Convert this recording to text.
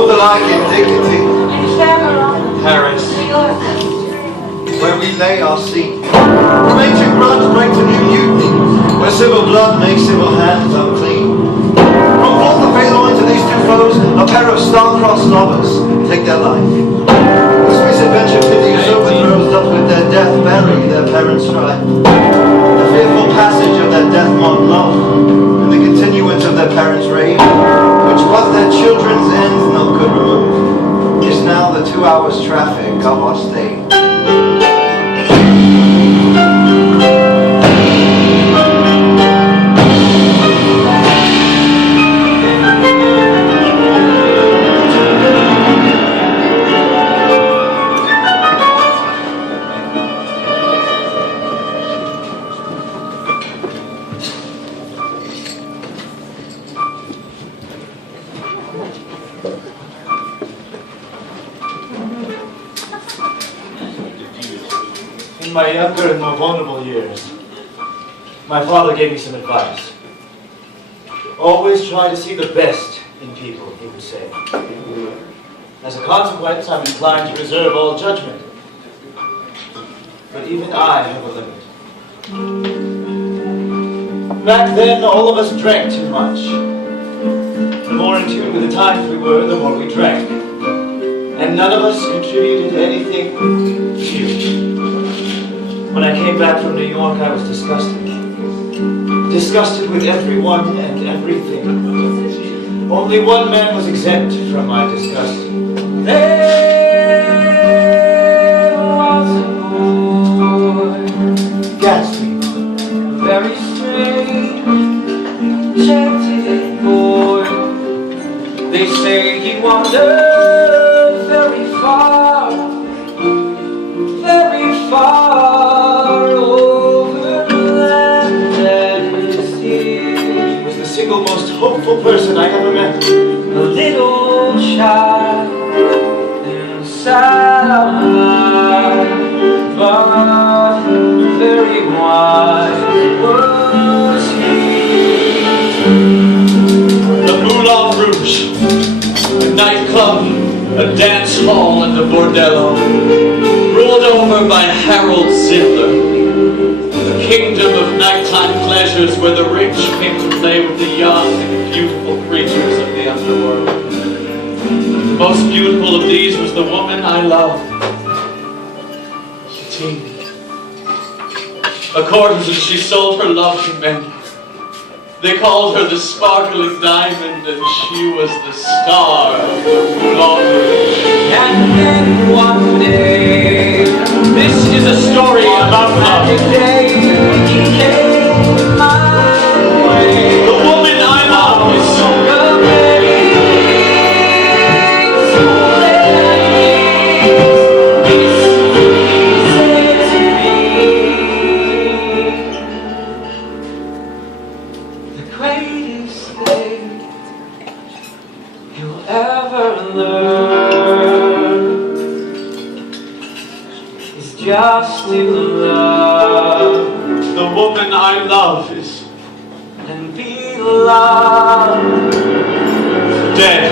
Both alike in dignity. Paris, where we lay our seat. From ancient grudge break to new mutiny, where civil blood makes civil hands unclean. From forth of Valor to these two foes, a pair of star-crossed lovers take their life. The Swiss adventure piteous overthrows doth with their death bury their parents' strife. The fearful passage of their death-marked love, and the continuance of their parents' rage, which but their children's ends none could remove, is now the 2 hours traffic of our state. In my younger and more vulnerable years, my father gave me some advice. Always try to see the best in people, he would say. As a consequence, I'm inclined to reserve all judgment. But even I have a limit. Back then, all of us drank too much. The more in tune with the times we were, the more we drank. And none of us contributed anything new. When I came back from New York, I was disgusted. Disgusted with everyone and everything. Only one man was exempt from my disgust. There was a boy, Gatsby, a very strange, enchanted boy. They say he wandered very far, very far. Single most hopeful person I ever met. A little child inside our life, but very wise was he. The Moulin Rouge, a nightclub, a dance hall, and a bordello, ruled over by Harold Zindler. The kingdom of nighttime pleasures where the rich came to play with the young and beautiful creatures of the underworld. The most beautiful of these was the woman I loved, Teen. A courtesan, she sold her love to men. They called her the sparkling diamond, and she was the star of the Moulin Rouge. And then one day, this is a story about love. He came my way. The woman I love is so the greatest thing you'll ever learn is just to love the woman I love is and be loved dead.